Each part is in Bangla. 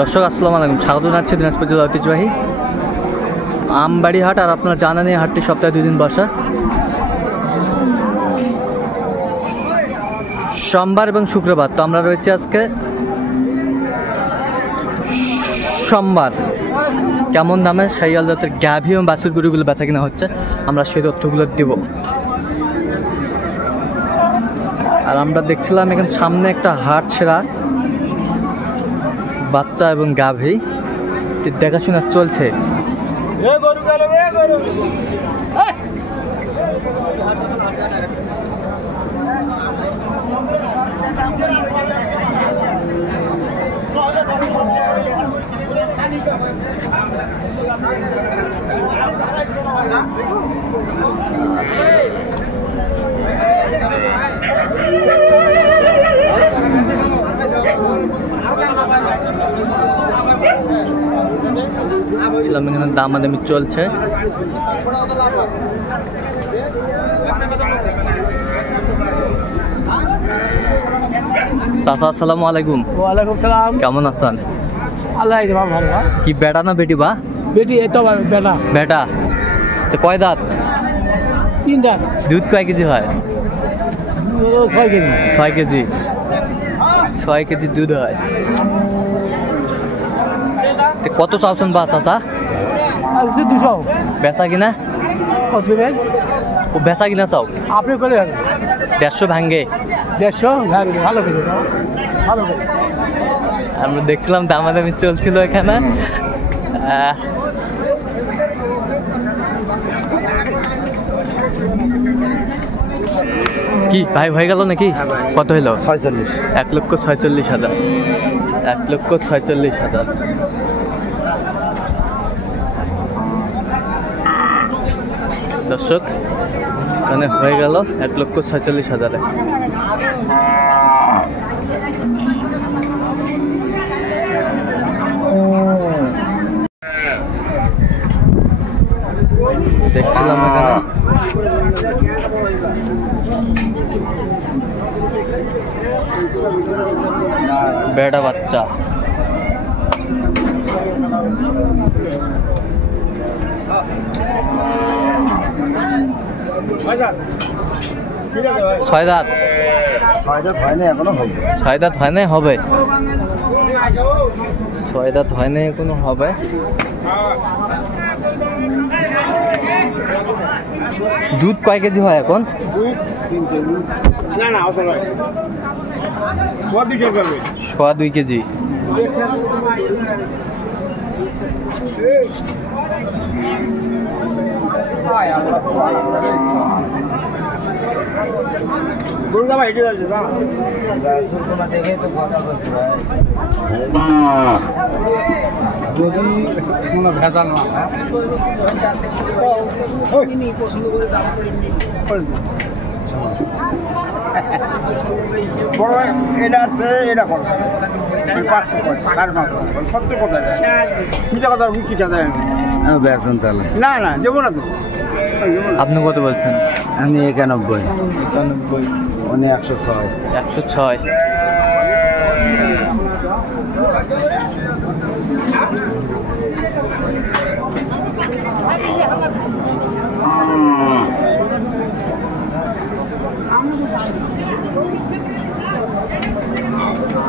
দর্শক আসসালামু আলাইকুম, স্বাগত জানাচ্ছি দিনাজপুর জেলার ঐতিহ্যবাহী আমবাড়ি হাট। আর আপনারা জানেন এই হাটটি সপ্তাহে 2 দিন বসা, সোমবার এবং শুক্রবার। তো আমরা রয়েছি আজকে সোমবার। কেমন দামে শাহিওয়াল জাতের গাভী এবং বাছুর গরুগুলো বেচা কিনা হচ্ছে, আমরা সেই তথ্যগুলো দেব। আর আমরা দেখছিলাম এখানে সামনে একটা হাট ছেড়া বাচ্চা এবং গাভী দেখাশোনা চলছে। ছিলাম এখানে দামাদামি চলছে। চাচা আসসালামু আলাইকুম। ওয়ালাইকুম সালাম। কেমন আছেন? আল্লাহ ভালো। কি বেটা না বেটি? বা বেটি, এই তো বেটা। বেটা। কয় দাঁত? 3 দাঁত। দুধ কয় কেজি হয়? 6 কেজি। 6 কেজি। 6 কেজি দুধ হয়। কত চাওছেন বা চাচা? 200। বেচা কিনা? কত ভাই? ও বেচা কিনা চাও? আপনি করে 150 ভাঙ্গে। 150 ভালো করে ভালো করে। আমরা দেখছিলাম দামাদামি চলছিল এখানে। কি ভাই হয়ে গেল নাকি? কত হইল? 46। 1,46,000। 1,46,000। দর্শক এখানে হয়ে গেল 1,46,000। দেখছিলাম এখানে বেড়া বাচ্চা। ছয় দাঁত হয় না এখনো হবে। 6 দাঁত হয় না হবে। 6 দাঁত হয় না এখনো হবে। দুধ কয় কেজি হয় এখন? 2.5 কেজি। দেখে তো কথা বলছি ভাই, যদি কোনো ভেজাল না এটা আছে, এটা করো সত্য কথা, মিথ্যা কথা কি কথা বেছেন তাহলে? না না দেবো না তো। আপনি কত বলছেন? আমি 91। 91। উনি 106। 106।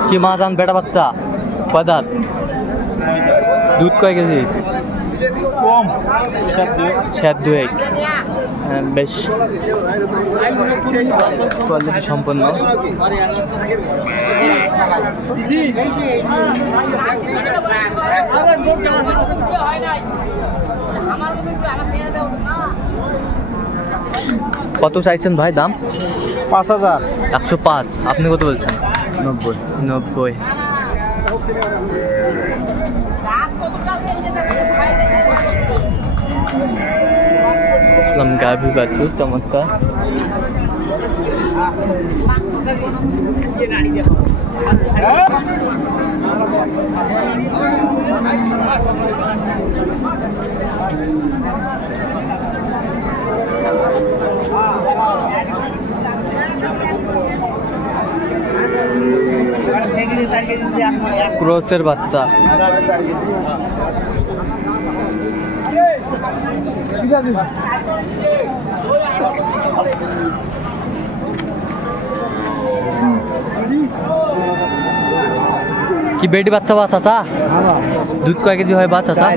কি মা জান বেটা বাচ্চা? কয় দাঁত? দুধ কয় কেজি? কম 2.5। বেশ কোয়ালিটি সম্পন্ন। কত চাইছেন ভাই দাম? 5,000। 105। আপনি কত বলছেন? 90। 90। গাভী বাছুর চমৎকার। ক্রসের বাচ্চা। কি বেটি বাচ্চা বা চাচা? দুধ কয় কেজি হয় বা চাচা?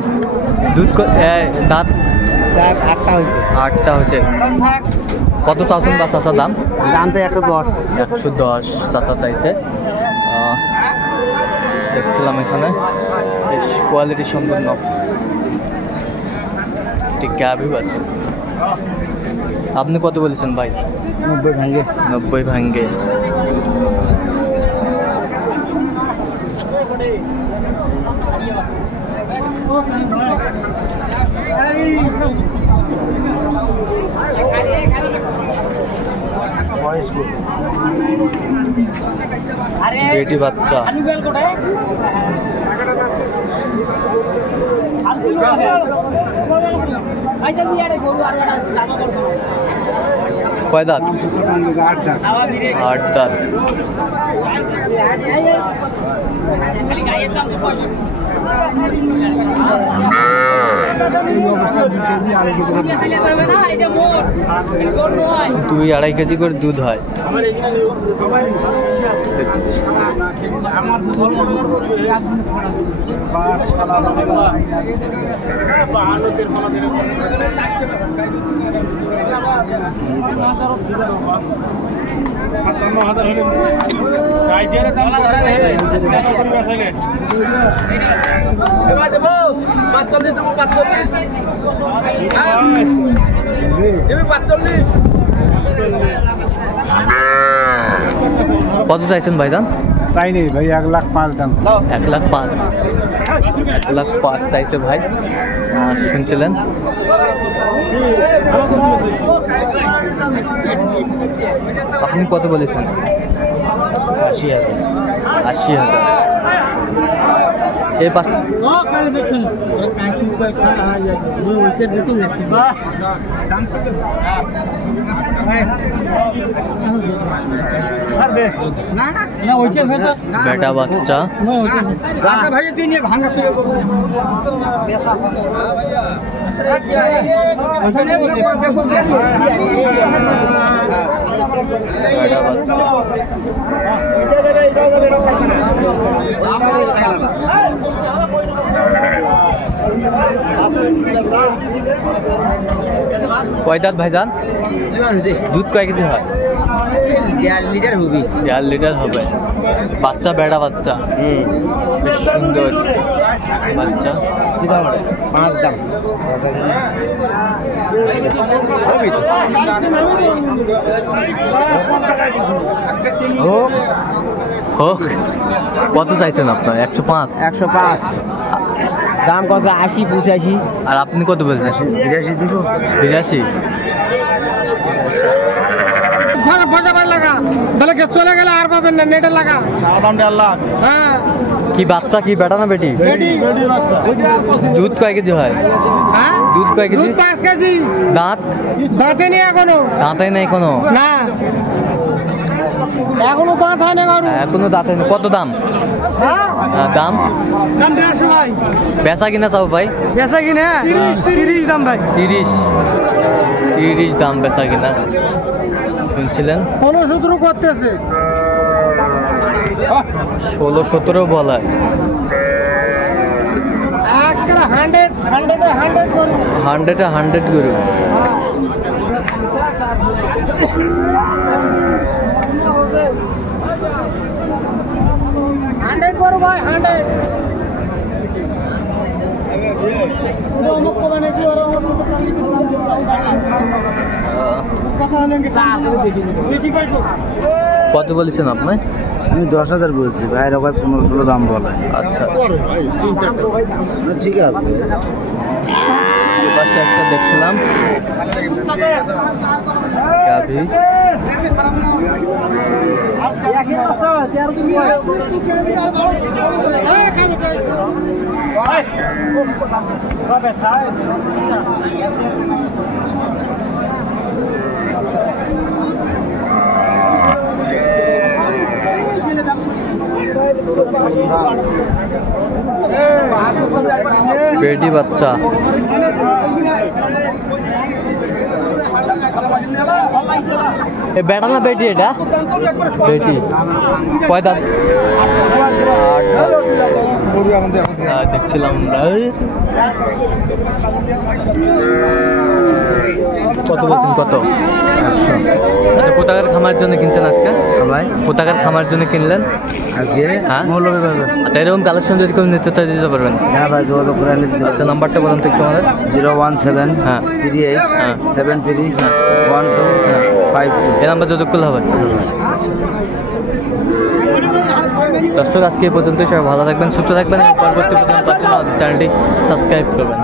দুধ দাঁত 8টা হয়েছে। কত চাচ্ছেন বা চাচা দাম? দাম তো 110। 110 চাচা চাইছে। দেখছিলাম এখানে বেশ কোয়ালিটি সম্পন্ন একটি গাভী বাচ্চা। আপনি কত বলেছেন ভাই? 90 ভাঙ্গে। বেটি বাচ্চা। কয় দাঁত? 8 দাঁত। দুই আড়াই কেজি করে দুধ হয়। কত চাইছেন ভাইজান? চাইনি ভাই 1,05,000 দাম। 1,05,000। 1,05,000 চাইছে ভাই। শুনছিলেন। আপনি কত বলেছেন? 80,000। এই পাশ বেটা বাচ্চা। ভাই তুই নিয়ে ভাঙা শুরু করবো। কয় দাঁত ভাইজান? দুধ কয় কেজি হয়? 1.5 লিটার হবে। 1.5 লিটার হবে। বাচ্চা বেড়া বাচ্চা। বেশ সুন্দর বাচ্চা। 5 দাম। হোক। কত চাইছেন আপনার? 105। 105 দাম কত? 80 85। আর আপনি কত বলছেন? 82 দিব। 82। চলে গেলে আর পাবেন না, নেটে লাগা। হ্যাঁ। কি বাচ্চা কি বেটা না বেটি? দুধ কয় কেজি হয়? হ্যাঁ দুধ কয় কেজি? 5 কেজি। দাঁত? দাঁতে নেই এখনো। দাঁতাই নেই কোনো? না এখনো দাঁত হয় না গরু। এখনো দাঁতাই নেই। কত দাম? দাম? দাম 150 ভাই। বেচা কিনা চাও ভাই? বেচা কিনা 30 দাম ভাই। 30 দাম বেচা কিনা। শুনছিলেন 16-17 করতেছে। 16-17 বলা। 100 গরু। 100 গরু। গরু ভাই 100। কত বলেছেন আপনি? আমি 10,000 বলছি ভাই, এর 15-16 দাম বলে। আচ্ছা ঠিক আছে। পাশে একটা দেখছিলাম গাভী। বেটি বাচ্চা এ বেটা না বেটি এটা বেটি কয় দাঁত দেখছিলাম কত বলছেন কত আচ্ছা কোথাকার খামার জন্য কিনছেন আজকে ভাই কোথাকার খামার জন্য কিনলেন আজকে হ্যাঁ মৌলভীবাজার। আচ্ছা এরকম কালেকশন যদি কেউ নিতে চাই দিতে পারবেন হ্যাঁ ভাই যোগাযোগ করে নিতে পারবেন। আচ্ছা নাম্বারটা বলুন তো একটু আমাদের 01738 হ্যাঁ। 731252। এই নাম্বার যোগাযোগ করলে হবে দর্শক আজকে এই পর্যন্ত সবাই ভালো থাকবেন সুস্থ থাকবেন এবং পরবর্তী চ্যানেলটি সাবস্ক্রাইব করবেন।